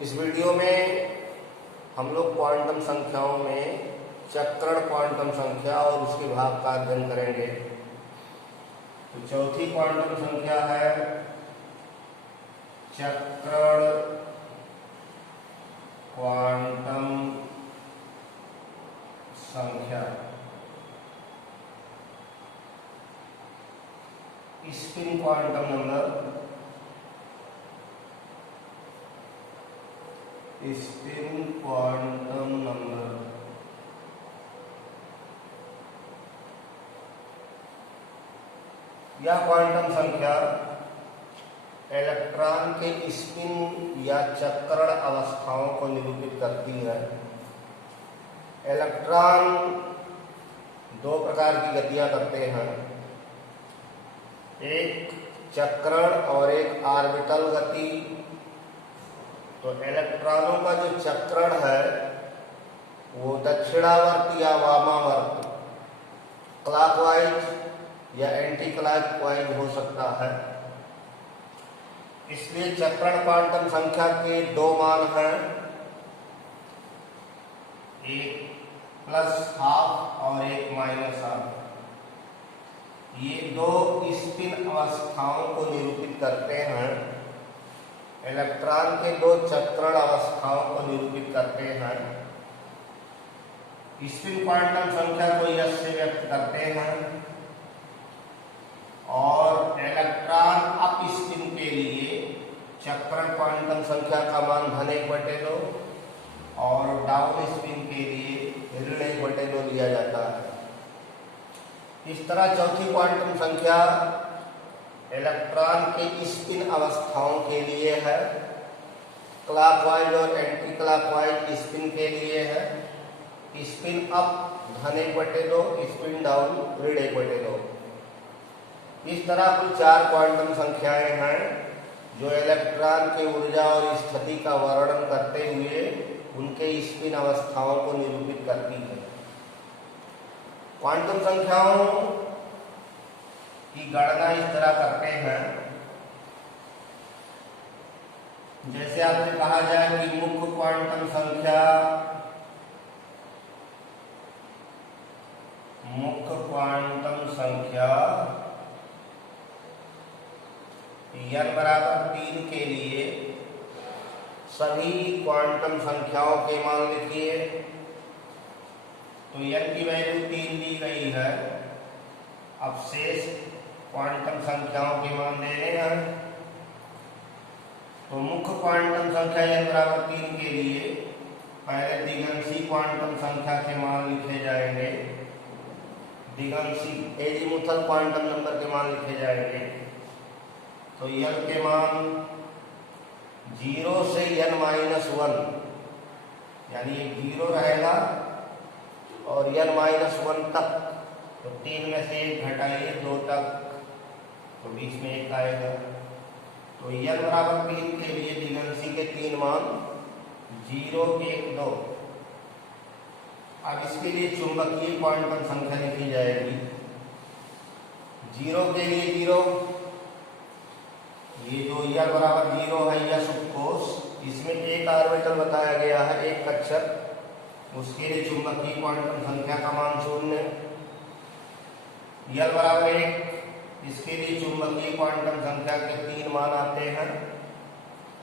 इस वीडियो में हम लोग क्वांटम संख्याओं में चक्रण क्वांटम संख्या और उसके भाग का अध्ययन करेंगे। तो चौथी क्वांटम संख्या है चक्रण क्वांटम संख्या। Spin quantum number, spin quantum number. यह क्वांटम संख्या इलेक्ट्रॉन के स्पिन या चक्रण अवस्थाओं को निरूपित करती है। इलेक्ट्रॉन दो प्रकार की गतियां करते हैं, एक चक्रण और एक ऑर्बिटल गति। तो इलेक्ट्रॉनों का जो चक्रण है वो दक्षिणावर्त या वामावर्त, क्लॉकवाइज या एंटी क्लॉकवाइज हो सकता है। इसलिए चक्रण क्वांटम संख्या के दो मान हैं, एक +12 और एक -12। ये दो स्पिन अवस्थाओं को निरूपित करते हैं। इलेक्ट्रॉन के दो चक्रण अवस्थाओं को निरूपित करते हैं। स्पिन क्वांटम संख्या को यश से व्यक्त करते हैं और इलेक्ट्रॉन अप स्पिन के लिए चक्रण क्वांटम संख्या का मान √2 और डाउन स्पिन के लिए ऋण लिया जाता है। इस तरह चौथी क्वांटम संख्या इलेक्ट्रॉन के स्पिन अवस्थाओं के लिए है, क्लॉकवाइज और एंटी क्लॉकवाइज स्पिन के लिए है। स्पिन अप √2, स्पिन डाउन ऋण1/2। इस तरह कुल 4 क्वांटम संख्याएं हैं जो इलेक्ट्रॉन के ऊर्जा और स्थिति का वर्णन करते हुए उनके स्पिन अवस्थाओं को निरूपित करती है। क्वांटम संख्याओं की गणना इस तरह करते हैं, जैसे आपसे कहा जाए कि मुख्य क्वांटम संख्या n = 3 के लिए सभी क्वांटम संख्याओं के मान लिखिए। तो n की वैल्यू 3 दी गई है। अब शेष क्वांटम संख्याओं के मान देने हैं। तो मुख्य क्वांटम संख्या n = 3 के लिए पहले दिगंशी क्वांटम संख्या के मान लिखे जाएंगे। दिगंशी एजीमुथल क्वांटम नंबर के मान लिखे जाएंगे। तो n के मान 0 से n-1, यानी 0 रहेगा और n-1 तक। तो 3 में से 1 घटाइए 2 तक, तो बीच में 1 आएगा। तो n = 3 के लिए दिगंशी के 3 मान 0, 1, 2। अब इसके लिए चुंबकीय क्वांटम संख्या लिखी जाएगी। 0 के लिए 0, ये जो n = 0 है यह सुकोष, इसमें एक ऑर्बिटल बताया गया है, एक कक्षक। उसके लिए चुंबकीय क्वांटम संख्या का मान 0। n = 1, इसके लिए चुंबकीय क्वांटम संख्या के 3 मान आते हैं।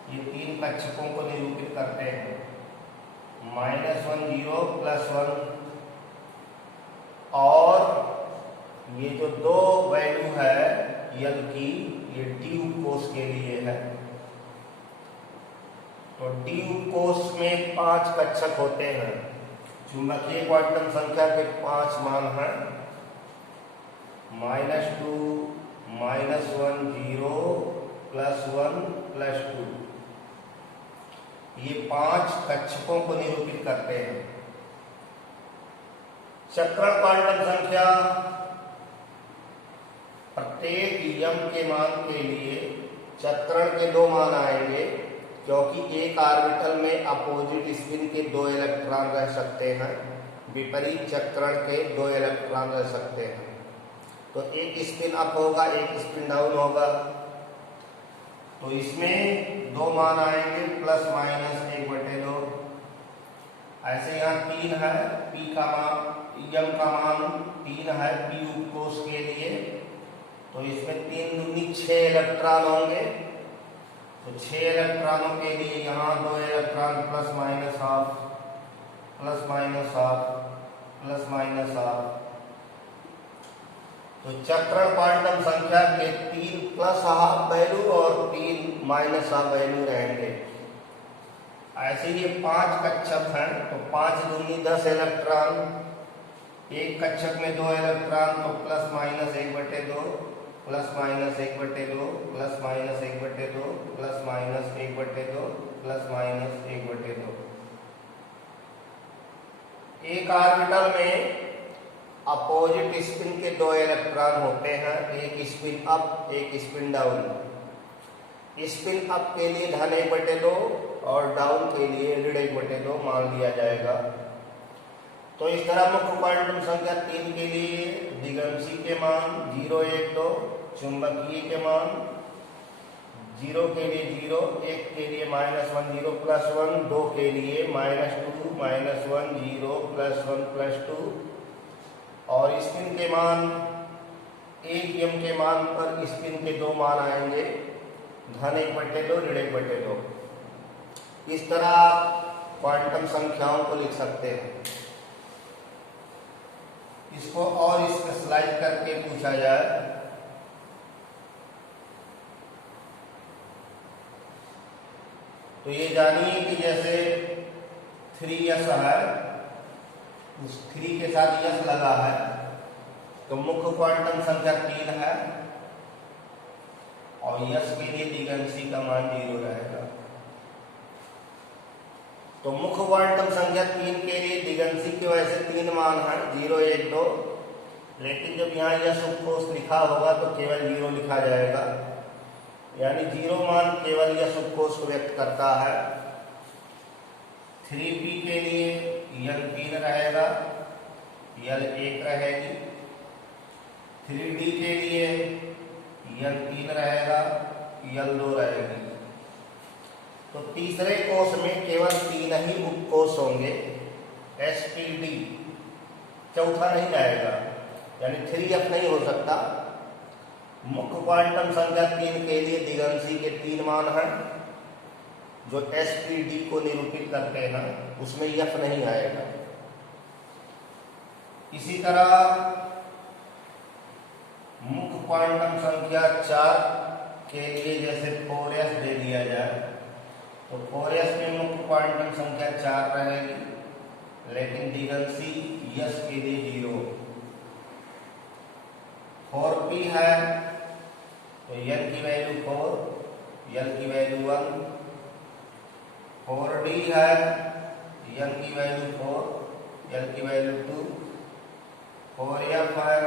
ये 3 कक्षकों को निरूपित करते हैं, -1, 0, +1। और ये जो 2 वैल्यू है n की, ये डी कोष के लिए है। तो डी कोष में 5 कक्षक होते हैं। चुंबकीय क्वांटम संख्या के 5 मान हैं, -2, -1, 0, +1, +2। ये 5 कक्षकों को निरूपित करते हैं। चक्रण क्वांटम संख्या प्रत्येक m के मान के लिए चक्रण के 2 मान आएंगे, क्योंकि एक ऑर्बिटल में अपोजिट स्पिन के 2 इलेक्ट्रॉन रह सकते हैं, विपरीत चक्रण के 2 इलेक्ट्रॉन रह सकते हैं। तो एक स्पिन अप होगा, एक स्पिन डाउन होगा। तो इसमें दो मान आएंगे प्लस माइनस 1/2। ऐसे यहाँ 3 है, पी का मान यम का मान 3 है पी उपकोष के लिए, तो इसमें 3 दूनी 6 इलेक्ट्रॉन होंगे। तो 6 इलेक्ट्रॉनों के लिए यहाँ 2 electron plus minus half plus minus half plus minus half. तो चक्रण क्वांटम संख्या के 3 प्लस हाफ वैल्यू और 3 माइनस हाफ वैल्यू रहेंगे। ऐसे ये 5 कक्षक हैं, तो 5 दूनी 10 इलेक्ट्रॉन, एक कक्षक में 2 इलेक्ट्रॉन, तो plus minus 1/2 plus minus 1/2 plus minus 1/2 plus minus 1/2 plus minus 1/2। एक ऑर्बिटल में अपोजिट स्पिन के 2 इलेक्ट्रॉन होते हैं, एक स्पिन अप एक स्पिन डाउन। स्पिन अप के लिए धन 1/2 और डाउन के लिए ऋण 1/2 मान लिया जाएगा। तो इस तरह मुख्य क्वांटम संख्या 3 के लिए दिगंशी के मान 0, 1, 2, चुंबकीय के मान 0 के लिए 0, 1 के लिए -1, 0 + 1, 2 के लिए -2, -1, 0 + 1 + 2। और स्पिन के मान, एक यम के मान पर स्पिन के 2 मान आएंगे, धन 1/2 ऋण 1/2। इस तरह आप क्वांटम संख्याओं को लिख सकते हैं। इसको और स्पेशलाइज करके पूछा जाए तो ये जानिए कि जैसे 3s है, उस 3 के साथ यस लगा है, तो मुख्य क्वांटम संख्या 3 है और यस के लिए दिगंशी का मान 0 रहेगा। तो मुख्य क्वांटम संख्या 3 के लिए दिगंशी के वैसे 3 मान हैं, 0, 1, 2, लेकिन जब यहाँ यस उपकोष लिखा होगा तो केवल 0 लिखा जाएगा, यानी 0 मान केवल यस उपकोष को व्यक्त करता है। 3p के लिए यल 3 रहेगा, यल 1 रहेगी। 3d के लिए यल 3 रहेगा, यल 2 रहेगी। तो तीसरे कोष में केवल 3 ही उपकोष होंगे, sp_d, चौथा नहीं आएगा, यानी 3f नहीं हो सकता। मुख्य क्वांटम संख्या 3 के लिए दिगंशी के 3 मान हैं जो sp_d को निरूपित करते हैं, उसमें f नहीं आएगा। इसी तरह मुख्य क्वांटम संख्या 4 के लिए जैसे 4s दे दिया जाए, तो 4s में मुख्य क्वांटम संख्या 4 रहेगी, लेकिन दिगंशी यस के लिए 0। 4p है तो यल की वैल्यू 4, यल की वैल्यू 1। 4d है, यल की वैल्यू 4, यल की वैल्यू 2। 4f है,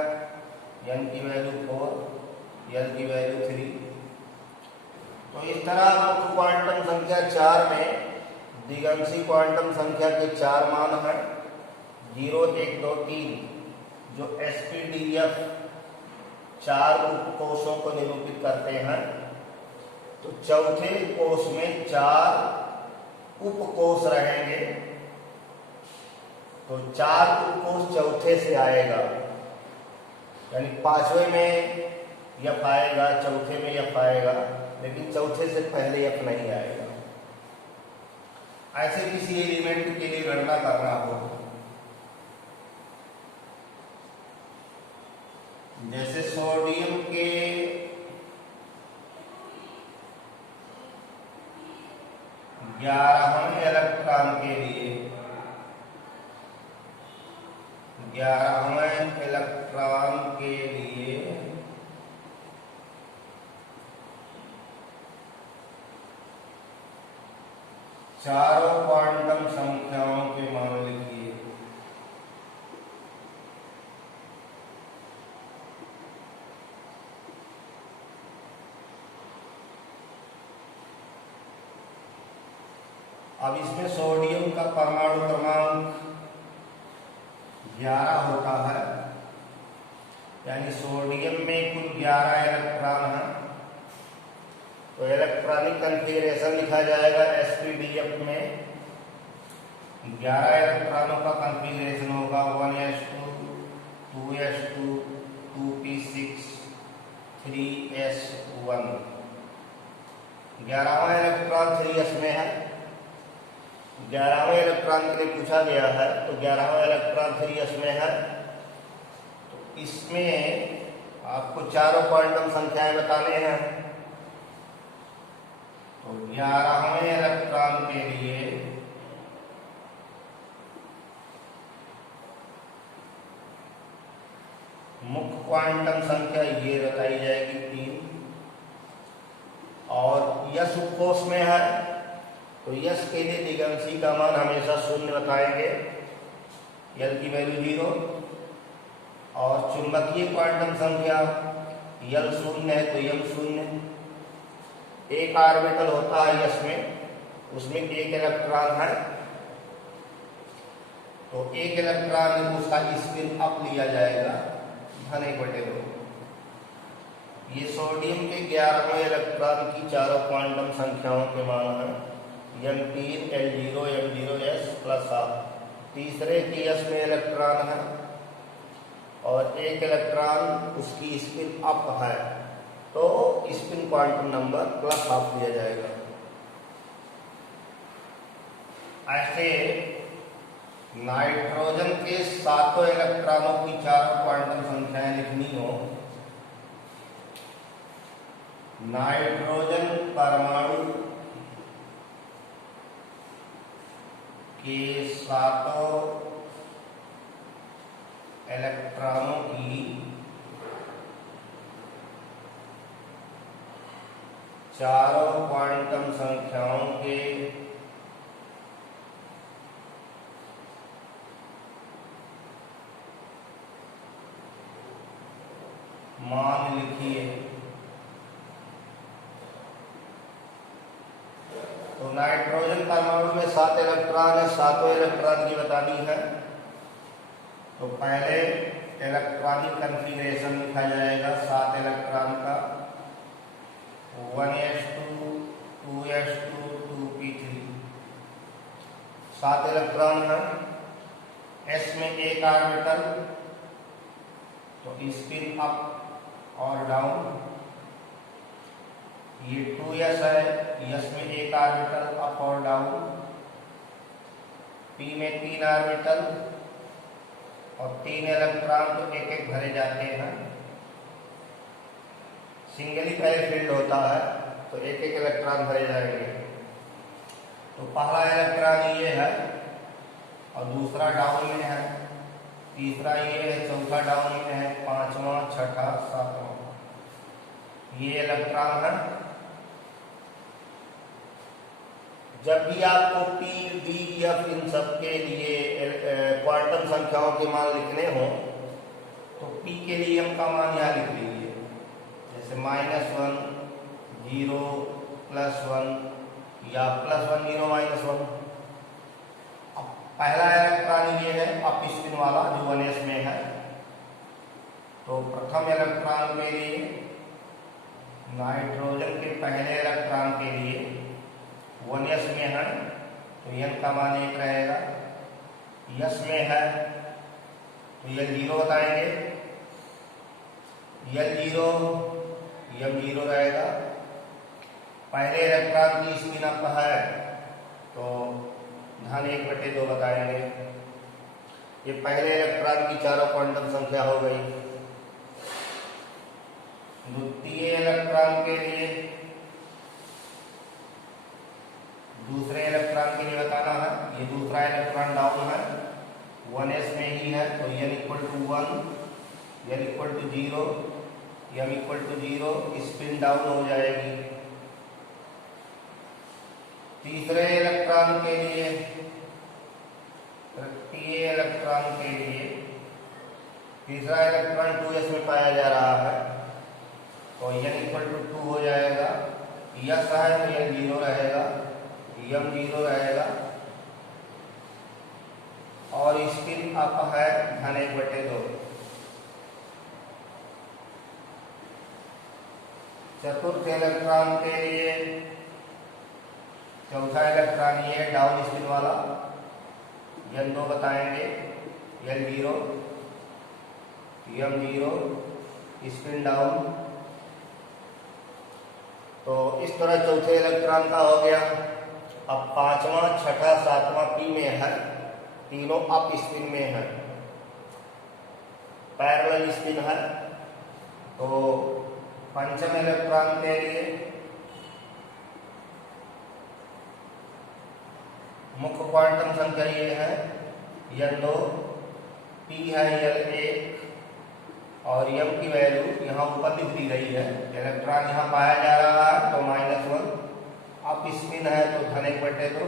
यल की वैल्यू 4, यल की वैल्यू 3। तो इस तरह मुख्य क्वांटम संख्या 4 में दिगंशी क्वांटम संख्या के 4 मान हैं, 0, 1, 2, 3, जो sp_d_f 4 उपकोषों को निरूपित करते हैं। तो चौथे कोष में 4 उपकोष रहेंगे, तो 4 उपकोष चौथे से आएगा, यानी 5वें में यफ आएगा, चौथे में यफ आएगा, लेकिन चौथे से पहले यफ नहीं आएगा। ऐसे किसी एलिमेंट के लिए गणना करना हो, जैसे सोडियम के 11वें इलेक्ट्रॉन के लिए 11वें इलेक्ट्रॉन के लिए चारों क्वांटम संख्याओं के मान लिखिए। अब इसमें सोडियम का परमाणु क्रमांक 11 होता है, यानी सोडियम में कुल 11 इलेक्ट्रॉन हैं। तो इलेक्ट्रॉनिक कॉन्फ़िगरेशन लिखा जाएगा sp-df में 11 इलेक्ट्रॉनों का कॉन्फ़िगरेशन होगा 1s2 2s2 2p6 3s1। 11वां electron 3s में है, 11वें इलेक्ट्रॉन के लिए पूछा गया है, तो 11वां इलेक्ट्रॉन 3s में है। तो इसमें आपको चारों क्वांटम संख्याएं बताने हैं। तो 11वें इलेक्ट्रॉन के लिए मुख्य क्वांटम संख्या ये बताई जाएगी 3, और यस उपकोष में है तो यस के लिए दिगंशी का मान हमेशा 0 बताएंगे, यल की वैल्यू 0। और चुंबकीय क्वांटम संख्या यल 0 है तो यम 0। एक ऑर्बिटल होता है यस में, उसमें एक इलेक्ट्रॉन है, तो एक इलेक्ट्रॉन उसका स्पिन अप लिया जाएगा (1/2). ये सोडियम के 11वें इलेक्ट्रॉन की चारों क्वांटम संख्याओं के मान हैं m3 l0 m0s +12। तीसरे की s में इलेक्ट्रॉन है और एक इलेक्ट्रॉन उसकी स्पिन अप है, तो स्पिन क्वांटम नंबर +12 दिया जाएगा। ऐसे नाइट्रोजन के 7 इलेक्ट्रॉनों की चारों क्वांटम संख्याएं लिखनी हो, नाइट्रोजन परमाणु के 7 इलेक्ट्रॉनों की चारों क्वांटम संख्याओं के मान लिखिए। तो नाइट्रोजन परमाणु में 7 इलेक्ट्रॉन है, 7 इलेक्ट्रॉन की बतानी है। तो पहले इलेक्ट्रॉनिक कॉन्फ़िगरेशन लिखा जाएगा 7 इलेक्ट्रॉन का 1s2 2s2 2p3। 7 इलेक्ट्रॉन है, s में एक ऑर्बिटल, तो स्पिन अप और डाउन। ये 2s है, s में एक ऑर्बिटल अप और डाउन। p में 3 ऑर्बिटल और 3 इलेक्ट्रॉन तो एक एक भरे जाते हैं। सिंगली पहले फील्ड होता है तो एक एक इलेक्ट्रॉन भरे जाएंगे। तो पहला इलेक्ट्रॉन ये है और दूसरा डाउन में है, तीसरा ये है, चौथा डाउन में है, 5वां 6ठा 7वां ये इलेक्ट्रॉन है। जब भी आपको p d f इन सब के लिए क्वांटम संख्याओं के मान लिखने हो तो p के लिए m का मान यहाँ लिख लीजिए, जैसे -1 0 +1 या +1 0 -1। अब पहला इलेक्ट्रॉन ये है अप स्पिन वाला जो 1s में है। तो प्रथम इलेक्ट्रॉन के लिए, नाइट्रोजन के पहले इलेक्ट्रॉन के लिए 1s में है तो n का मान 1 रहेगा। s में है तो l 0 बताएंगे, l 0 m 0 रहेगा। पहले इलेक्ट्रॉन की स्पिन अप है तो (1/2) बताएंगे। ये पहले इलेक्ट्रॉन की चारों क्वांटम संख्या हो गई। द्वितीय इलेक्ट्रॉन के लिए, दूसरे इलेक्ट्रॉन के लिए बताना है। ये दूसरा इलेक्ट्रॉन डाउन है, 1s में ही है, तो n = 1 n = 0 m = 0 spin down हो जाएगी। तीसरे इलेक्ट्रॉन के लिए, तृतीय इलेक्ट्रॉन के लिए, तीसरा इलेक्ट्रॉन 2s में पाया जा रहा है तो n = 2 हो जाएगा। s है तो n 0 रहेगा, m 0 रहेगा और स्पिन अप है (1/2). चतुर्थ इलेक्ट्रॉन के लिए चौथा इलेक्ट्रॉन ये है डाउन स्पिन वाला, N2 बताएंगे, L0 M0 स्पिन डाउन। तो इस तरह चौथे इलेक्ट्रॉन का हो गया। अब पांचवा, छठा, सातवां पी में है, तीनों अप स्पिन में है, पैरेलल स्पिन है। तो पंचम इलेक्ट्रॉन के लिए मुख्य क्वांटम संख्या ये है N2, P है L1 और M की वैल्यू यहाँ ऊपर लिख दी गई है। इलेक्ट्रॉन यहाँ पाया जा रहा है तो -1, अप स्पिन है तो (1/2).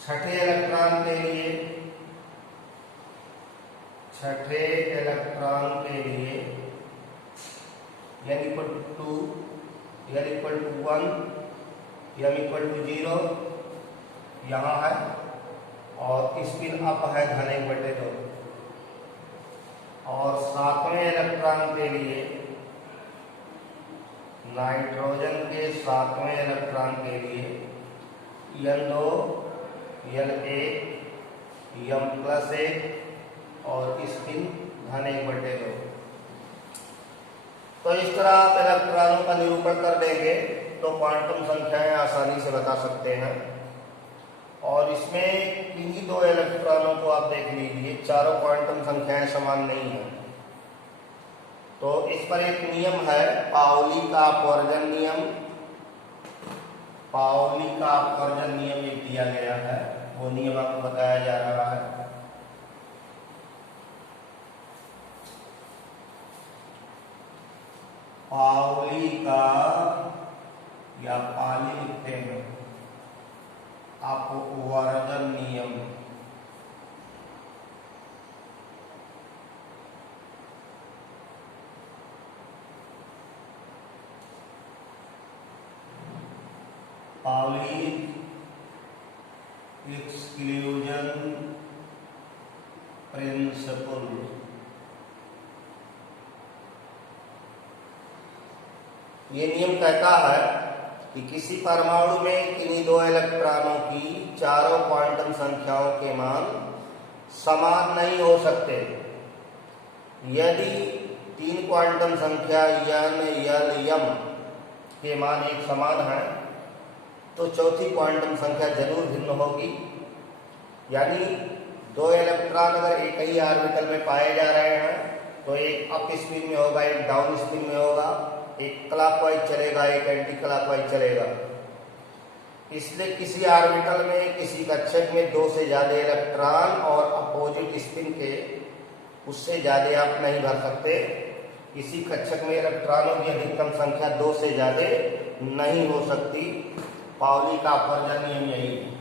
छठे इलेक्ट्रॉन के लिए N = 2, L = 1, M = 0 यहाँ है और स्पिन अप है (1/2). और सातवें इलेक्ट्रॉन के लिए नाइट्रोजन के सातवें इलेक्ट्रॉन के लिए N2, L1, M+1 और स्पिन (1/2). तो इस तरह आप इलेक्ट्रॉनों का निरूपण कर देंगे तो क्वांटम संख्याएं आसानी से बता सकते हैं। और इसमें किन्हीं दो इलेक्ट्रॉनों को आप देख लीजिए, चारों क्वांटम संख्याएं समान नहीं है। तो इस पर एक नियम है, पाउली का अपवर्जन नियम। पाउली का अपवर्जन नियम एक दिया गया है, वो नियम आपको बताया जा रहा है। पाउली का या पाली लिखते हैं अपवर्जन नियम। Pauli exclusion principle. ये नियम कहता है कि किसी परमाणु में किन्हीं दो इलेक्ट्रॉनों की चारों क्वांटम संख्याओं के मान समान नहीं हो सकते। यदि तीन क्वांटम संख्या N, L, M के मान एक समान है तो चौथी क्वांटम संख्या जरूर भिन्न होगी। यानी दो इलेक्ट्रॉन अगर एक ही ऑर्बिटल में पाए जा रहे हैं तो एक अप स्पिन में होगा, एक डाउन स्पिन में होगा, एक क्लॉकवाइज चलेगा, एक एंटी क्लॉकवाइज चलेगा। इसलिए किसी ऑर्बिटल में, किसी कक्षक में दो से ज्यादा इलेक्ट्रॉन और अपोजिट स्पिन के उससे ज्यादा आप नहीं भर सकते। किसी कक्षक में इलेक्ट्रॉनों की अधिकतम संख्या दो से ज्यादा नहीं हो सकती। पाउली का अपवर्जन नियम यही है।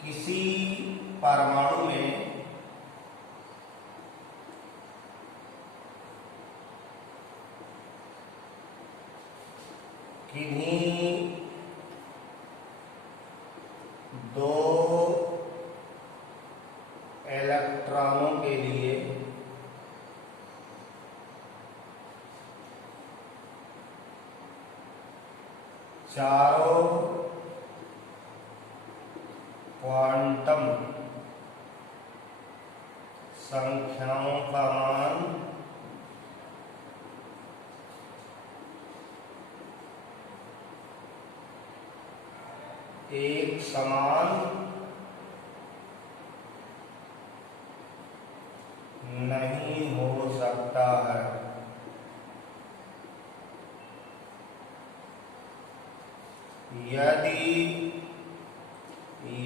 किसी परमाणु में किन्हीं दो इलेक्ट्रॉनों के लिए चारों क्वांटम संख्याओं का मान एक समान नहीं हो सकता है। यदि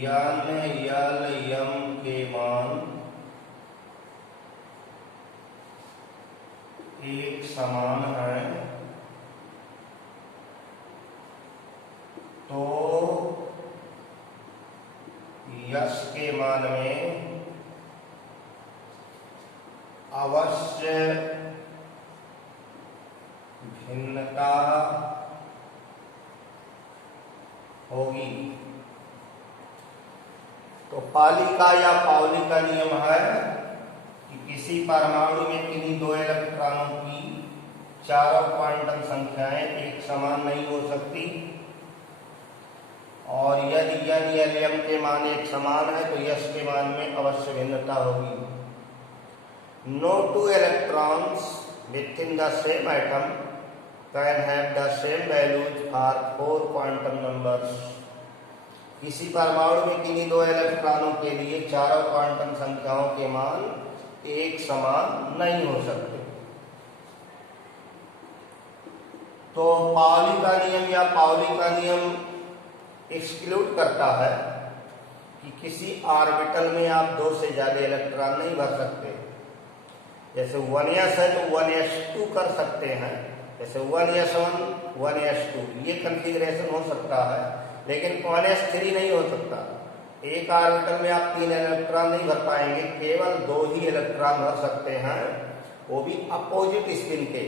N, L, M के मान एक समान है तो यश के मान में अवश्य भिन्नता होगी। तो पाली का या पाउली का नियम है कि किसी परमाणु में किन्हीं दो इलेक्ट्रॉनों की चारों क्वांटम संख्याएं एक समान नहीं हो सकती, और यदि n या m के मान एक समान है तो s के मान में अवश्य भिन्नता होगी। No two electrons within the same atom can have the same values for 4 quantum numbers। किसी परमाणु में किन्हीं दो इलेक्ट्रॉनों के लिए चारों क्वांटम संख्याओं के मान एक समान नहीं हो सकते। तो पाउली का नियम या पाउली का नियम एक्सक्लूड करता है कि किसी ऑर्बिटल में आप दो से ज्यादा इलेक्ट्रॉन नहीं भर सकते। जैसे 1s है तो 1s2 कर सकते हैं, जैसे 1s1 1s2 ये कॉन्फ़िगरेशन हो सकता है, लेकिन 1s3 नहीं हो सकता। एक ऑर्बिटल में आप 3 इलेक्ट्रॉन नहीं भर पाएंगे, केवल 2 ही इलेक्ट्रॉन भर सकते हैं, वो भी अपोजिट स्पिन के।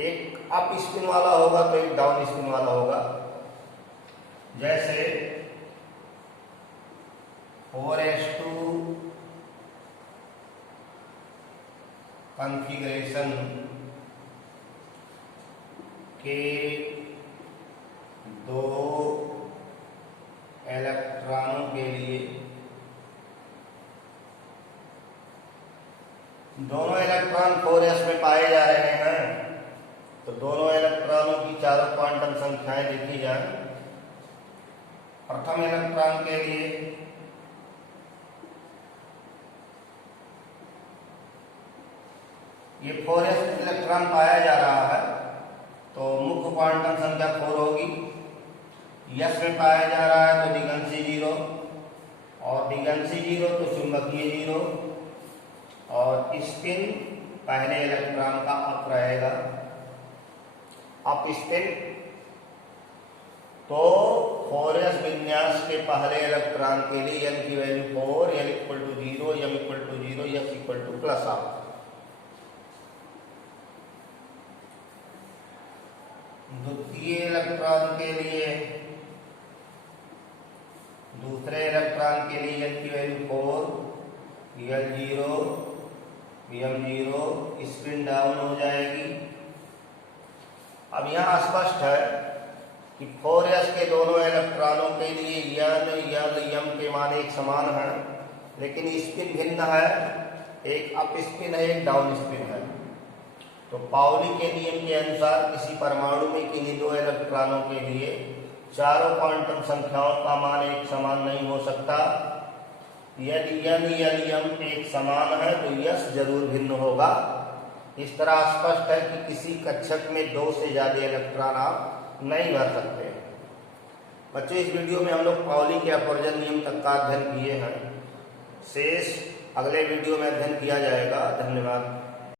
एक अप स्पिन वाला होगा तो एक डाउन स्पिन वाला होगा। जैसे 4s2 कॉन्फ़िगरेशन के 2 इलेक्ट्रॉनों के लिए दोनों इलेक्ट्रॉन 4s में पाए जा रहे हैं, तो दोनों इलेक्ट्रॉनों की चारों क्वांटम संख्याएं देखी जाए। प्रथम इलेक्ट्रॉन के लिए ये 4s इलेक्ट्रॉन पाया जा रहा है, तो मुख्य क्वांटम संख्या 4 होगी। s में पाया जा रहा है तो दिगंशी 0, और दिगंशी 0 तो चुंबकीय 0, और स्पिन पहले इलेक्ट्रॉन का अप रहेगा, अप स्पिन। तो 4s विन्यास के पहले इलेक्ट्रॉन के लिए n की value 4, l equal to 0, m equal to 0, s equal to plus half. द्वितीय इलेक्ट्रॉन के लिए, दूसरे इलेक्ट्रॉन के लिए n की value 4, l 0, m 0, spin down हो जाएगी। अब यहाँ स्पष्ट है कि 4s के दोनों इलेक्ट्रॉनों के लिए n, l, m के मान एक समान है, लेकिन स्पिन भिन्न है, एक अप स्पिन है, एक डाउन स्पिन है। तो पाउली के नियम के अनुसार किसी परमाणु में किन्हीं दो इलेक्ट्रॉनों के लिए चारों क्वांटम संख्याओं का मान एक समान नहीं हो सकता। यदि n या m एक समान है तो s जरूर भिन्न होगा। इस तरह स्पष्ट है कि किसी कक्षक में 2 से ज्यादा इलेक्ट्रॉन आप नहीं भर सकते। बच्चों, इस वीडियो में हम लोग पाउली के अपवर्जन नियम तक का अध्ययन किए हैं। शेष अगले वीडियो में अध्ययन किया जाएगा। धन्यवाद।